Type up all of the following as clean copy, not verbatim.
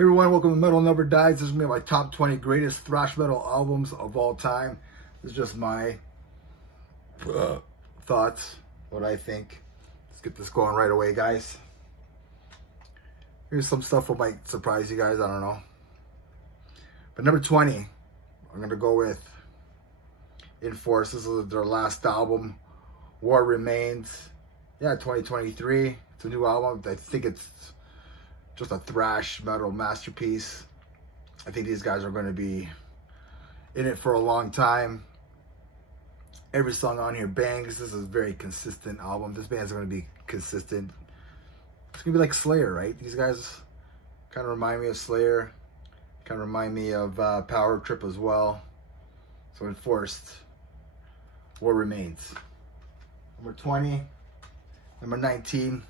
Hey everyone, welcome to Metal Never Dies. This is me, my top 20 greatest thrash metal albums of all time. This is just my thoughts, what I think. Let's get this going right away, guys. Here's some stuff that might surprise you guys, I don't know. But number 20, I'm going to go with Enforce. This is their last album, War Remains. Yeah, 2023. It's a new album. I think it's just a thrash metal masterpiece. I think these guys are going to be in it for a long time. Every song on here bangs. This is a very consistent album. This band's going to be consistent. It's going to be like Slayer, right? These guys kind of remind me of Slayer. Kind of remind me of Power Trip as well. So Enforced. War Remains. Number 20. Number 19.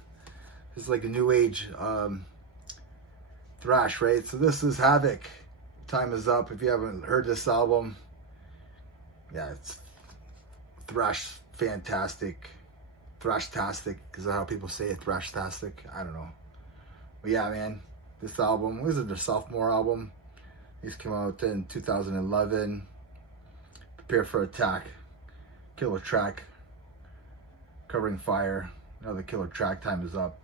This is like a new age thrash, right? So this is Havok. Time Is Up. If you haven't heard this album, yeah, it's thrash fantastic. Thrash-tastic. Is that how people say it? Thrash-tastic? I don't know. But yeah, man, this album, this is their sophomore album. These came out in 2011. Prepare for Attack. Killer track. Covering Fire. Another killer track. Time Is Up.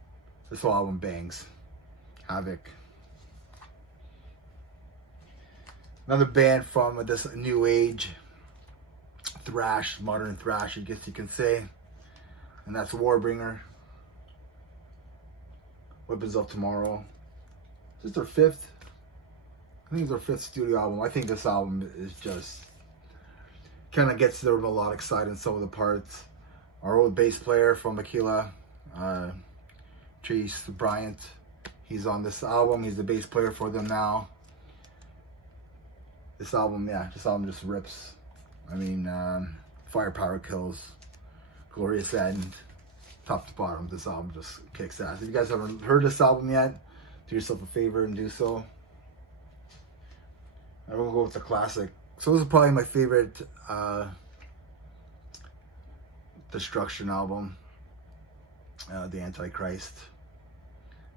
This whole album bangs. Havok. Another band from this new age thrash, modern thrash, I guess you can say. And that's Warbringer. Weapons of Tomorrow. Is this their fifth? I think it's their fifth studio album. I think this album is just kind of gets their melodic side in some of the parts. Our old bass player from Aquila, Chase Bryant, he's on this album. He's the bass player for them now. This album, yeah, this album just rips. I mean, Firepower Kills, Glorious End, top to bottom, this album just kicks ass. If you guys haven't heard this album yet, do yourself a favor and do so. I'm gonna go with the classic. So this is probably my favorite Destruction album, the Antichrist.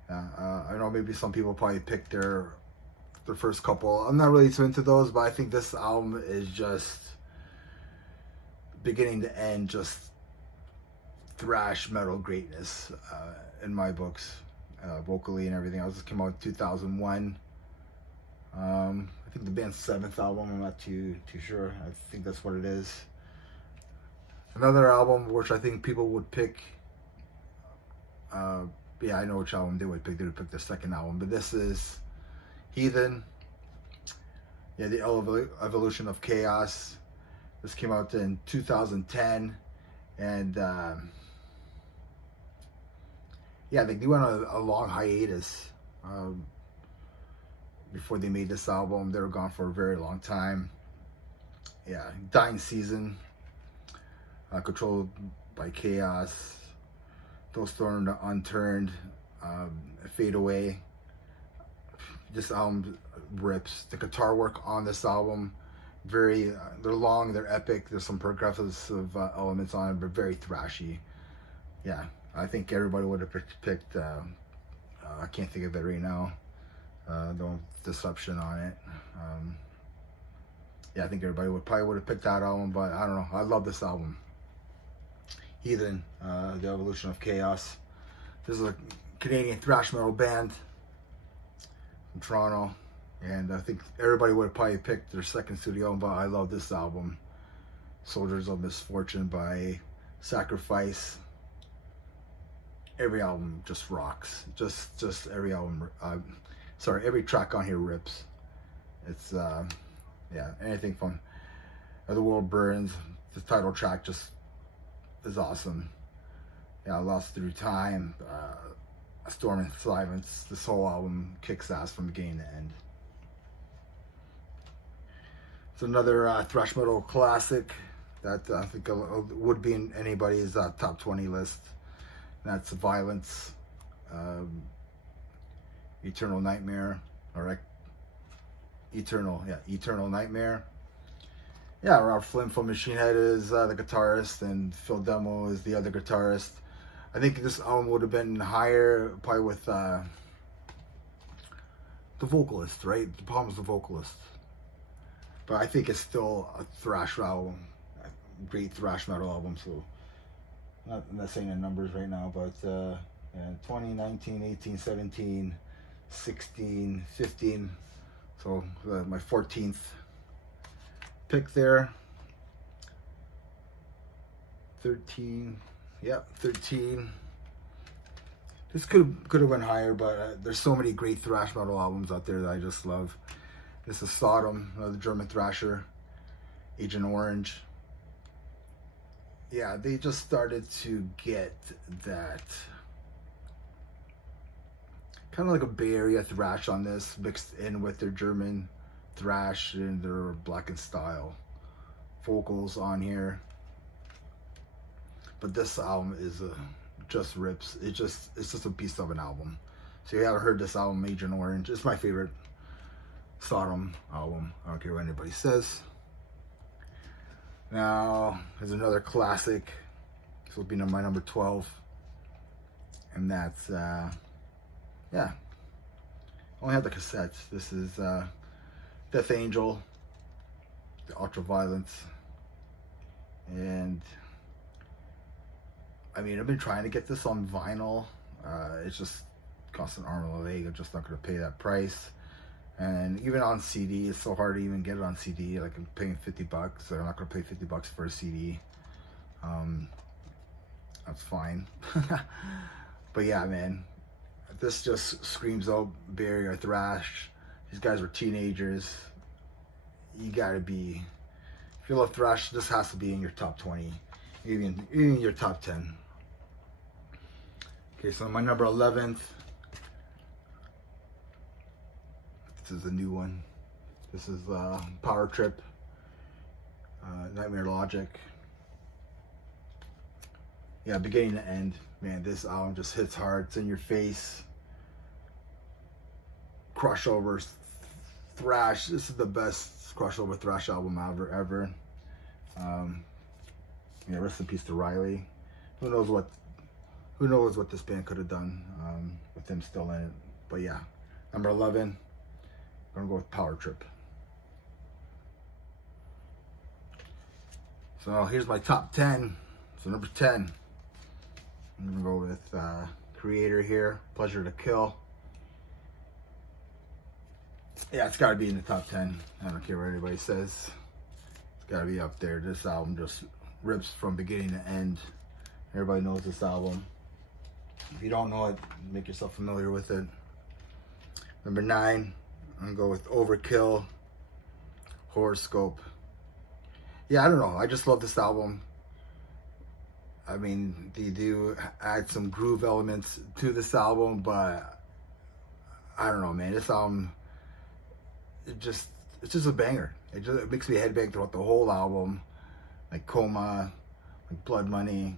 I know maybe some people probably picked their first couple. I'm not really too into those, but I think this album is just beginning to end, just thrash metal greatness in my books, vocally and everything else. This came out in 2001. I think the band's 7th album. I'm not too sure. I think that's what it is. Another album which I think people would pick. Yeah, I know which album they would pick. They would pick the second album, but this is Heathen. Yeah, the Evolution of Chaos. This came out in 2010, and yeah, they went on a long hiatus before they made this album. They were gone for a very long time. Yeah, Dying Season, Controlled by Chaos, Those Thorn Unturned, Fade Away. This album rips. The guitar work on this album, they're long, they're epic. There's some progressive elements on it, but very thrashy. Yeah, I think everybody would have picked, I can't think of it right now, no Deception on it. Yeah, I think everybody probably would have picked that album, but I don't know. I love this album. Heathen, the Evolution of Chaos. This is a Canadian thrash metal band from Toronto, and I think everybody would have probably picked their second studio album, but I love this album. Soldiers of Misfortune by Sacrifice. Every album just rocks. Just every album. Sorry, every track on here rips. It's yeah, anything from The World Burns. The title track just is awesome. Yeah, Lost Through Time, A Storm in Silence. This whole album kicks ass from beginning to end. It's another thrash metal classic that I think would be in anybody's top 20 list. And that's Vio-lence, Eternal Nightmare, or Eternal Nightmare. Yeah, Rob Flynn from Machine Head is the guitarist, and Phil Demo is the other guitarist. I think this album would have been higher, probably with the vocalist, right? The problem is the vocalist. But I think it's still a thrash album, a great thrash metal album. So I'm not saying the numbers right now, but yeah, 20, 19, 18, 17, 16, 15. So my 14th pick there. 13, yeah, 13. This could have went higher, but there's so many great thrash metal albums out there that I just love. This is Sodom, the German thrasher, Agent Orange. Yeah, they just started to get that kind of like a Bay Area thrash on this, mixed in with their German thrash and their blackened style vocals on here. But this album is just rips. It's just a piece of an album. So you haven't heard this album, Agent Orange. It's my favorite Sodom album. I don't care what anybody says. Now there's another classic. This will be my number 12, and that's yeah. I only have the cassettes. This is Death Angel, the Ultraviolence, and I mean, I've been trying to get this on vinyl. It's just costs an arm and a leg. I'm just not going to pay that price. And even on CD, it's so hard to even get it on CD. Like, I'm paying $50, so I'm not going to pay $50 for a CD. That's fine. But yeah, man, this just screams out Bay Area thrash. These guys were teenagers. You gotta be, if you love thrash, this has to be in your top 20, even your top 10. Okay, so my number 11th. This is a new one. This is Power Trip, Nightmare Logic. Yeah, beginning to end, man, this album just hits hard. It's in your face. Crossover thrash. This is the best crossover thrash album ever. Yeah, rest in peace to Riley. Who knows what this band could have done with him still in it. But yeah, number 11, I'm gonna go with Power Trip. So here's my top 10. So number 10, I'm gonna go with Kreator here, Pleasure to Kill. Yeah, it's gotta be in the top 10. I don't care what anybody says. It's gotta be up there. This album just rips from beginning to end. Everybody knows this album. If you don't know it, make yourself familiar with it. Number 9, I'm gonna go with Overkill, Horoscope. Yeah, I don't know. I just love this album. I mean, they do add some groove elements to this album, but I don't know, man. This album, it's just a banger. It makes me headbang throughout the whole album, like Coma, like Blood Money.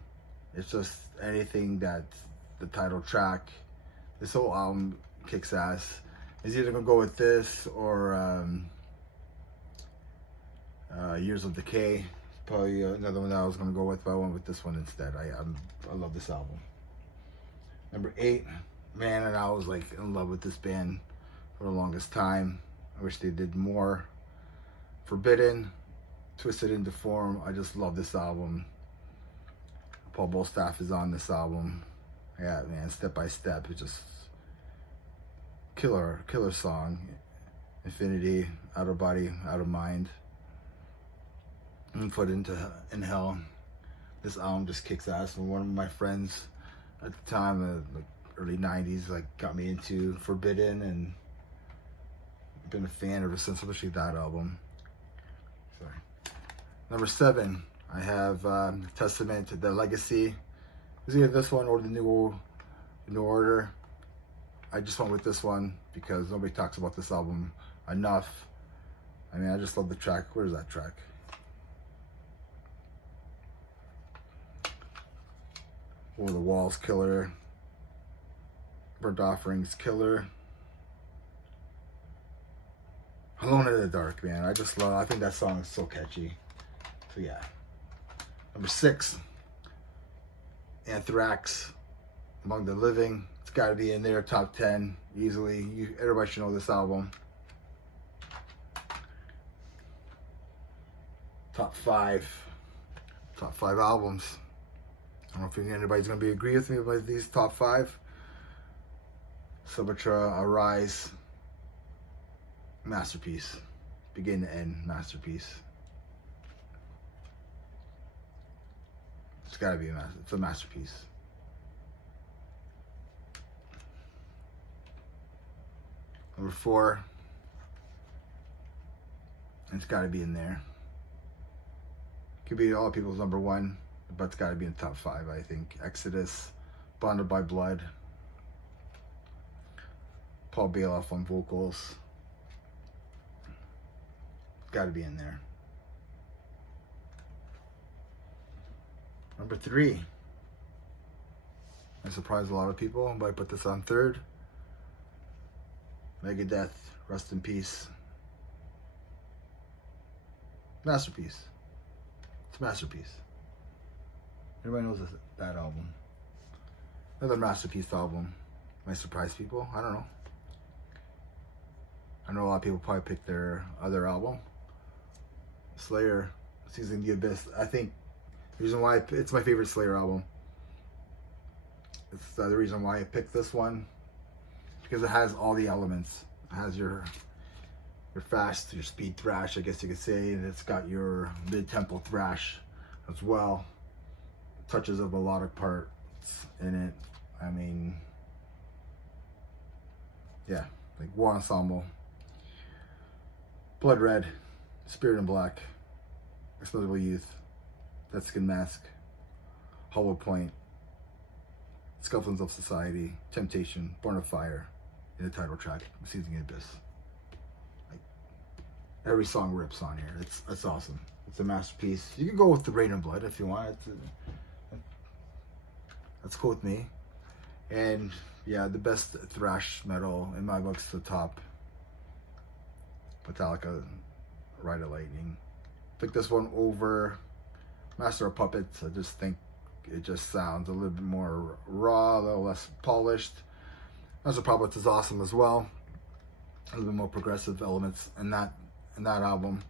It's just anything that the title track. This whole album kicks ass. It's either gonna go with this or Years of Decay. Probably another one that I was gonna go with, but I went with this one instead. I love this album. Number 8, man, and I was like in love with this band for the longest time. I wish they did more. Forbidden, Twisted into Form. I just love this album. Paul Bostaph is on this album. Yeah, man, Step by Step. It's just killer song. Infinity, Out of Body, Out of Mind. And Put in Hell. This album just kicks ass. And one of my friends at the time, like early 90s, like got me into Forbidden, and been a fan ever since, especially that album. Sorry. Number 7, I have Testament, The Legacy. It's either this one or the New Order. I just went with this one because nobody talks about this album enough. I mean, I just love the track. Where's that track? Over the Walls, killer. Burnt Offerings, killer. Alone in the Dark, man. I think that song is so catchy. So yeah. Number 6, Anthrax, Among the Living. It's got to be in there, top 10. easily. Everybody should know this album. Top five albums. I don't know if anybody's gonna agree with me about these top five. Sepultura, Arise, masterpiece, begin to end masterpiece. It's gotta be it's a masterpiece. Number 4, and it's gotta be in there. Could be all people's number 1, but it's gotta be in the top 5, I think. Exodus, Bonded by Blood, Paul Bailoff on vocals. Gotta be in there. Number 3. I surprised a lot of people, but I put this on 3rd. Megadeth, Rest in Peace. Masterpiece. It's a masterpiece. Everybody knows that album. Another masterpiece album. Might surprise people. I don't know. I know a lot of people probably picked their other album. Slayer, Season the Abyss. I think the reason why it's my favorite Slayer album. It's the reason why I picked this one, because it has all the elements. It has your fast, your speed thrash, I guess you could say, and it's got your mid-tempo thrash as well. Touches of melodic parts in it. I mean, yeah, like War Ensemble, Blood Red, Spirit in Black, Expendable Youth, Dead Skin Mask, Hollow Point, Skeletons of Society, Temptation, Born of Fire, in the title track, Seizing Abyss. Like, every song rips on here. It's awesome. It's a masterpiece. You can go with the Rain and Blood if you want. That's cool with me. And yeah, the best thrash metal in my book's the top. Metallica, Ride of Lightning. Pick this one over Master of Puppets. I just think it just sounds a little bit more raw, a little less polished. Master of Puppets is awesome as well. A little bit more progressive elements in that album.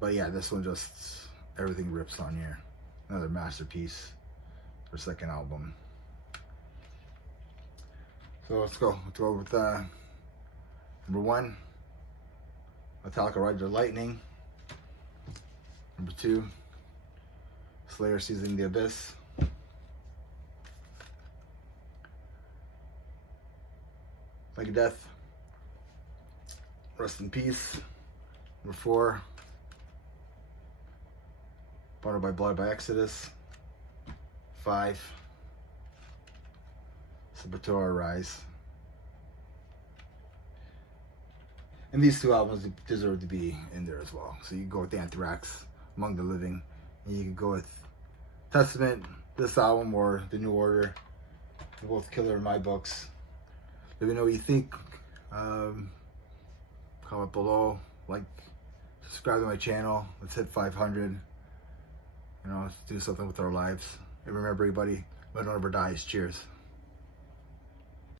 But yeah, this one just, everything rips on here. Another masterpiece for second album. So let's go with number 1, Metallica, Ride the Lightning. Number 2, Slayer, Seizing the Abyss. Megadeth, Rest in Peace. Number 4, Bonded by Blood by Exodus. 5, Sepultura, Rise. And these 2 albums deserve to be in there as well. So you can go with Anthrax, Among the Living, and you can go with Testament, this album, or The New Order. They're both killer in my books. Let me know what you think. Comment below, like, subscribe to my channel. Let's hit 500. You know, let's do something with our lives. And remember, everybody, no one ever dies. Cheers.